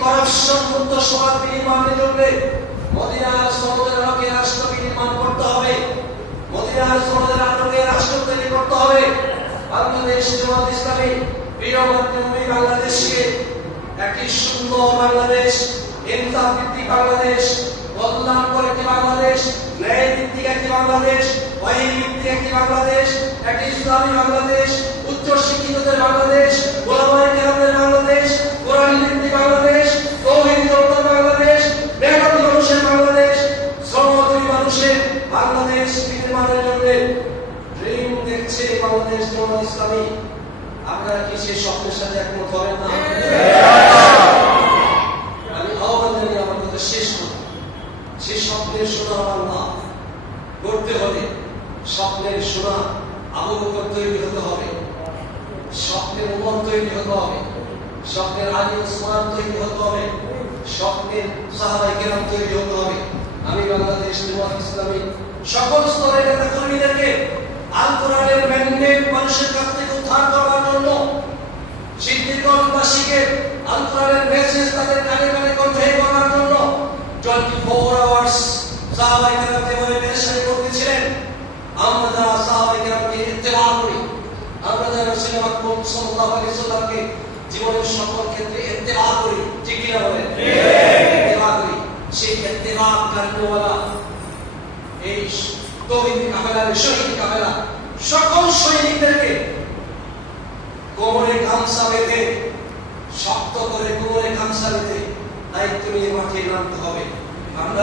Corruption মুক্ত সমাজ বিনির্মাণের জন্য মদিনার সনদের আলোকে রাষ্ট্র বিনির্মাণ করতে হবে। মদিনার সনদের আলোকে রাষ্ট্র তৈরি করতে হবে। বাংলাদেশ জামাত ইসলামী প্রিয় মাতৃভূমি বাংলাদেশকে একটি সুন্দর বাংলাদেশ, ইনসাফ ভিত্তিক বাংলাদেশ, কল্যাণকর একটি বাংলাদেশ, ন্যায় ভিত্তিক একটি বাংলাদেশ, ওয়াহি ভিত্তিক একটি বাংলাদেশ, একটি ইসলামী বাংলাদেশ, উচ্চ শিক্ষিতদের বাংলাদেশ, ওলামায়ে কেরামের বাংলাদেশ, কোরআন ভিত্তিক বাংলাদেশ, তৌহিদ জনতার বাংলাদেশ, মেধাবী মানুষের বাংলাদেশ, শ্রমজীবী মানুষের বাংলাদেশ নির্মাণের জন্য ড্রিম দেখছে বাংলাদেশ জামাত ইসলামী। আপনারা কি সেই স্বপ্নের সাথে একমত হবেন না? আমি আহ্বান জানিয়ে আমার কথা শেষ করব। সেই স্বপ্নের সোনা বাংলা করতে হলে স্বপ্নের সোনা আবু বকর তৈরি হতে হবে, স্বপ্নের উমর তৈরি হতে হবে, স্বপ্নের আলী ওসমান তৈরি হতে হবে, স্বপ্নের সাহাবায়ে কেরাম তৈরি হতে হবে। আমি বাংলাদেশ জামাত ইসলামী সকল স্তরের নেতা কর্মীদেরকে আল কোরআনের ম্যান্ডেট মানুষের কাছ থেকে উদ্ধার করার জন্য, সিদ্দিকগঞ্জবাসীকে আল কোরআনের মেসেজ তাদের কানে কানে কনভে করার জন্য 24 আওয়ার্স সাহাবায়ে কেরাম যেভাবে পেরেশানি করতেছিলেন, আমরা যারা সাহাবায়ে কেরামকে ইত্তেবা করি, আমরা যারা রাসূল আকরাম সাল্লাল্লাহু আলাইহি ওয়াসাল্লামকে জীবনের সকল ক্ষেত্রে ইত্তেবা করি, ঠিক কি না বলেন? ইত্তেবা করি। সেই ইত্তেবা করনেওয়ালা এই তৌহিদ কাফেলার শহীদ কাফেলা সকল সৈনিকদেরকে কোমরে গামছা বেঁধে, শক্ত করে কোমরে গামছা বেঁধে দায়িত্ব নিয়ে মাঠে নামতে হবে। আমরা